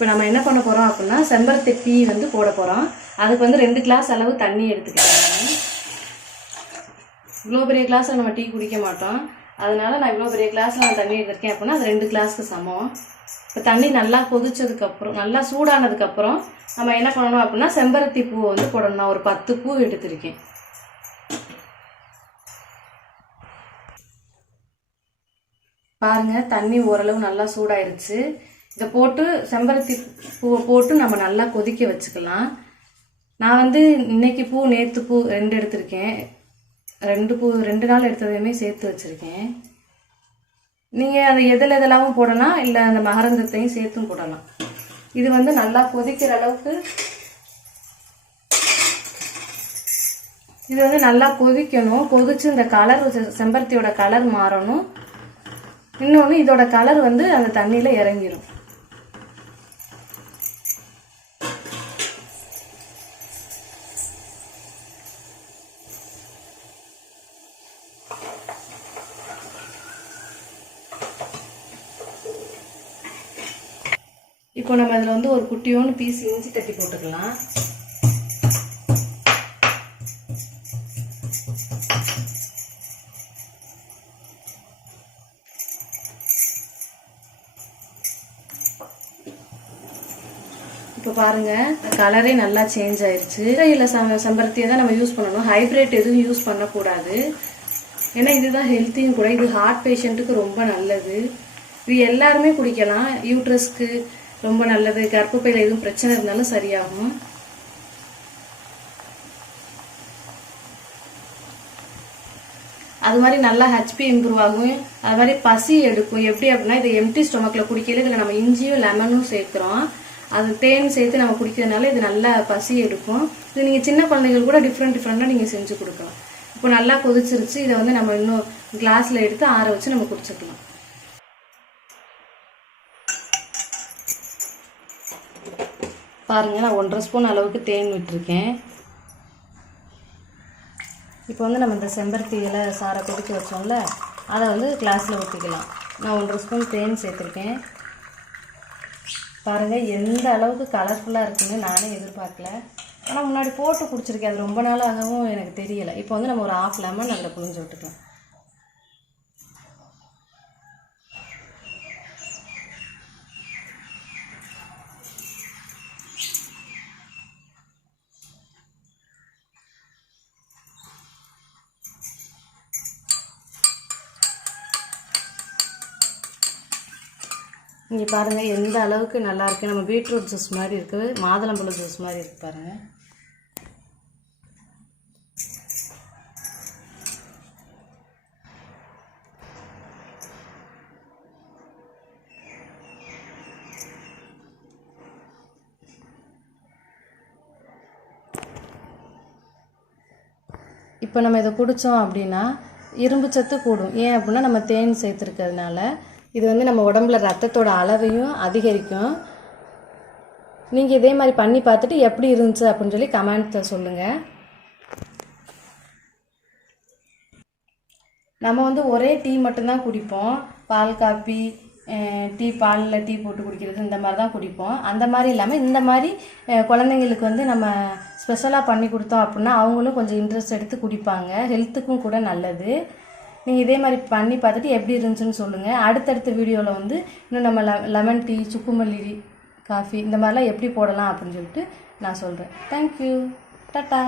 இப்போ நம்ம என்ன பண்ண போகிறோம் அப்படின்னா செம்பருத்தி டீ வந்து போட போகிறோம் அதுக்கு வந்து ரெண்டு கிளாஸ் அளவு தண்ணி எடுத்துக்கிட்டேன் இவ்வளோ பெரிய கிளாஸில் நம்ம டீ குடிக்க மாட்டோம். அதனால் நான் இவ்வளோ பெரிய கிளாஸில் நான் தண்ணி எடுத்திருக்கேன் அப்படின்னா அது ரெண்டு கிளாஸ்க்கு சமம். இப்போ தண்ணி நல்லா கொதிச்சதுக்கப்புறம் நல்லா சூடானதுக்கப்புறம் நம்ம என்ன பண்ணணும் அப்படின்னா செம்பருத்தி பூ வந்து போடணும். நான் ஒரு பத்து பூ எடுத்திருக்கேன். பாருங்கள் தண்ணி ஓரளவு நல்லா சூடாயிருச்சு. இதை போட்டு செம்பருத்தி பூவை போட்டு நம்ம நல்லா கொதிக்க வச்சுக்கலாம். நான் வந்து இன்னைக்கு பூ நேற்று பூ ரெண்டு எடுத்திருக்கேன். ரெண்டு பூ ரெண்டு நாள் எடுத்ததையுமே சேர்த்து வச்சுருக்கேன். நீங்கள் அதை எதில் எதெல்லாம் போடலாம் இல்லை அந்த மகரந்தத்தையும் சேர்த்தும் போடலாம். இது வந்து நல்லா கொதிக்கிற அளவுக்கு இது வந்து நல்லா கொதிக்கணும். கொதிச்சு இந்த கலர் செம்பருத்தியோட கலர் மாறணும். இன்னொன்று இதோட கலர் வந்து அந்த தண்ணியில் இறங்கிடும் இப்போ நம்ம இதில் வந்து ஒரு குட்டியோன்னு பீஸ் இஞ்சி தட்டி போட்டுக்கலாம். இப்போ பாருங்க கலரே நல்லா சேஞ்ச் ஆயிருச்சு. இல்லை சம செம்பருத்தியை தான் நம்ம யூஸ் பண்ணணும். ஹைப்ரிட் எதுவும் யூஸ் பண்ணக்கூடாது. ஏன்னா இதுதான் ஹெல்த்தியும் கூட. இது ஹார்ட் பேஷண்ட்டுக்கு ரொம்ப நல்லது. இது எல்லாருமே குடிக்கலாம். யூட்ரஸ்க்கு ரொம்ப நல்லது. கர்ப்பப்பையில் எதுவும் பிரச்சனை இருந்தாலும் சரியாகும். அது மாதிரி நல்லா ஹெச்பி இம்ப்ரூவ் ஆகும் அது மாதிரி பசி எடுக்கும். எப்படி அப்படின்னா இது எம்டி ஸ்டொமக்கில் குடிக்கல இதில் நம்ம இஞ்சியும் லெமனும் சேர்க்குறோம். அது தேன் சேர்த்து நம்ம குடிக்கிறதுனால இது நல்லா பசி எடுக்கும். இது நீங்கள் சின்ன குழந்தைகள் கூட டிஃப்ரெண்ட் டிஃப்ரெண்ட்டாக நீங்கள் செஞ்சு கொடுக்கலாம். இப்போ நல்லா கொதிச்சிருச்சு. இதை வந்து நம்ம இன்னும் கிளாஸில் எடுத்து ஆற வச்சு நம்ம குடிச்சிக்கலாம். பாருங்கள் நான் ஒன்றரை ஸ்பூன் அளவுக்கு தேன் விட்டுருக்கேன். இப்போ வந்து நம்ம இந்த செம்பருத்தி இலை சாரை கொதிக்க வச்சோம்ல அதை வந்து கிளாஸில் ஊற்றிக்கலாம் நான் ஒன்றரை ஸ்பூன் தேன் சேர்த்துருக்கேன். பாருங்கள் எந்த அளவுக்கு கலர்ஃபுல்லாக இருக்குன்னு நானே எதிர்பார்க்கல. ஆனால் முன்னாடி போட்டு குடிச்சிருக்கேன். அது ரொம்ப நாளாகவும் எனக்கு தெரியலை. இப்போ வந்து நம்ம ஒரு ஆஃப் லெமன் அதில் புழிஞ்சு விட்டுக்கலாம். இங்கே பாருங்கள் எந்த அளவுக்கு நல்லாயிருக்கு நம்ம பீட்ரூட் ஜூஸ் மாதிரி இருக்குது மாதுளம்பழம் ஜூஸ் மாதிரி இருக்குது பாருங்கள் இப்போ நம்ம இதை குடித்தோம் அப்படின்னா இரும்பு சத்து கூடும். ஏன் அப்படின்னா நம்ம தேன் சேர்த்துருக்கிறதுனால இது வந்து நம்ம உடம்புல ரத்தத்தோட அளவையும் அதிகரிக்கும். நீங்கள் இதே மாதிரி பண்ணி பார்த்துட்டு எப்படி இருந்துச்சு அப்படின்னு சொல்லி கமெண்ட்டில் சொல்லுங்கள் நம்ம வந்து ஒரே டீ மட்டும்தான் குடிப்போம். பால் காப்பி டீ பாலில் டீ போட்டு குடிக்கிறது இந்த மாதிரி தான் குடிப்போம். அந்த மாதிரி இல்லாமல் இந்த மாதிரி குழந்தைங்களுக்கு வந்து நம்ம ஸ்பெஷலாக பண்ணி கொடுத்தோம் அப்படின்னா அவங்களும் கொஞ்சம் இன்ட்ரெஸ்ட் எடுத்து குடிப்பாங்க. ஹெல்த்துக்கும் கூட நல்லது. நீங்கள் இதே மாதிரி பண்ணி பார்த்துட்டு எப்படி இருந்துச்சுன்னு சொல்லுங்கள் அடுத்தடுத்த வீடியோவில் வந்து இன்னும் நம்ம லெ லெமன் டீ சுக்குமல்லி காஃபி இந்த மாதிரிலாம் எப்படி போடலாம் அப்படின்னு சொல்லிட்டு நான் சொல்கிறேன் தேங்க்யூ டாட்டா